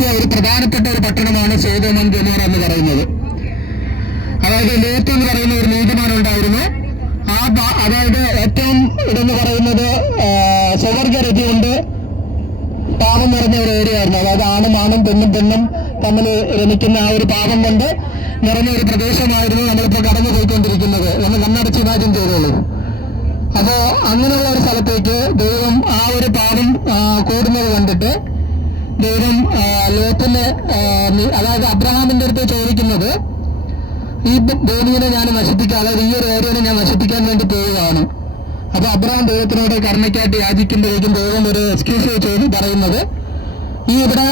ഉണ്ടാക്കിയ ഒരു പ്രധാനപ്പെട്ട ഒരു പട്ടണമാണ് സോദോം ആൻഡ് ഗൊമോറ എന്ന് പറയുന്നത്. അതായത് ലോത്ത് എന്ന് പറയുന്ന ഒരു നീതിമാൻ ഉണ്ടായിരുന്നു. അതായത് ഏറ്റവും ഇതെന്ന് പറയുന്നത് സ്വവർഗരതി കൊണ്ട് പാപം നിറഞ്ഞ ഒരു ഏരിയ ആയിരുന്നു. അതായത് ആണും പെണ്ണും തമ്മിൽ രമിക്കുന്ന ആ ഒരു പാപം കൊണ്ട് നിറഞ്ഞ ഒരു പ്രദേശമായിരുന്നു നമ്മളിപ്പോൾ കടന്നു പോയിക്കൊണ്ടിരിക്കുന്നത് എന്ന് കണ്ണടച്ച് ഇമാജിൻ ചെയ്തോളൂ. അപ്പോ അങ്ങനെയുള്ള ഒരു സ്ഥലത്തേക്ക് ദൈവം ആ ഒരു പാപം കൂടുന്നത് കണ്ടിട്ട് ദൈവം ലോത്തിനെ, അതായത് അബ്രഹാമിന്റെ അടുത്ത് ചോദിക്കുന്നത്, ഈ ഭൂമിയെ ഞാൻ നശിപ്പിക്കാൻ, അതായത് ഈ ഒരു ഏരിയനെ ഞാൻ നശിപ്പിക്കാൻ വേണ്ടി പോവുകയാണ്. അപ്പൊ അബ്രഹാം ദൈവത്തിനോട് കരുണയ്ക്കായിട്ട് യാചിക്കുമ്പോഴേക്കും ദൈവം ഒരു എക്സ്ക്യൂസ് ചോദി പറയുന്നത്, ഈ ഇവിടെ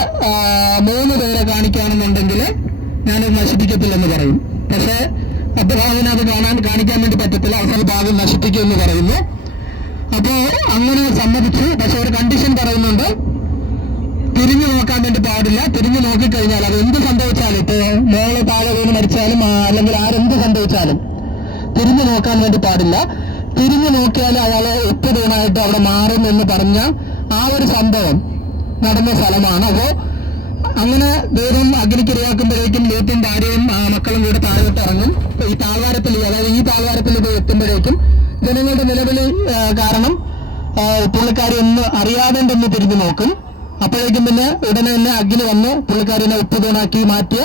3 പേരെ കാണിക്കുകയാണെന്നുണ്ടെങ്കിൽ ഞാനത് നശിപ്പിക്കത്തില്ലെന്ന് പറയും. പക്ഷെ അബ്രഹാമിനെ അത് കാണിക്കാൻ വേണ്ടി പറ്റത്തില്ല, അവസാന ഭാഗം നശിപ്പിക്കുമെന്ന് പറയുന്നു. അപ്പോ അങ്ങനെ സമ്മതിച്ചു. പക്ഷെ ഒരു കണ്ടീഷൻ പറയുന്നുണ്ട്, തിരിഞ്ഞു നോക്കാൻ വേണ്ടി പാടില്ല. തിരിഞ്ഞു നോക്കിക്കഴിഞ്ഞാൽ അത് എന്ത് സംഭവിച്ചാലും, ഇപ്പൊ മോള് താഴെ വീണ് മരിച്ചാലും അല്ലെങ്കിൽ ആരെന്ത് സംഭവിച്ചാലും തിരിഞ്ഞു നോക്കാൻ വേണ്ടി പാടില്ല. തിരിഞ്ഞു നോക്കിയാൽ അയാളെ ഒത്തുതൂണായിട്ട് അവിടെ മാറും എന്ന് പറഞ്ഞ ആ ഒരു സംഭവം നടന്ന സ്ഥലമാണ്. അപ്പോ അങ്ങനെ ദൈവം അഗ്നിക്കിരയാക്കുമ്പോഴേക്കും ലോത്തും ഭാര്യയും മക്കളും കൂടെ താഴോട്ട് ഇറങ്ങും. ഈ താഴ്വാരത്തിൽ, അതായത് ഈ താഴ്വാരത്തിൽ ഇത് എത്തുമ്പോഴേക്കും ജനങ്ങളുടെ നിലവിളി കാരണം പുള്ളിക്കാരി ഒന്ന് അറിയാതെ ഒന്ന് തിരിഞ്ഞു നോക്കും. അപ്പോഴേക്കും പിന്നെ ഉടനെ തന്നെ അഗ്നി വന്ന് പുള്ളിക്കാരിനെ ഉപ്പുതൂണാക്കി മാറ്റിയ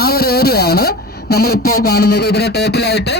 ആ ഒരു ഏരിയ ആണ് നമ്മളിപ്പോ കാണുന്നത്. ഇവിടെ ടോട്ടലായിട്ട്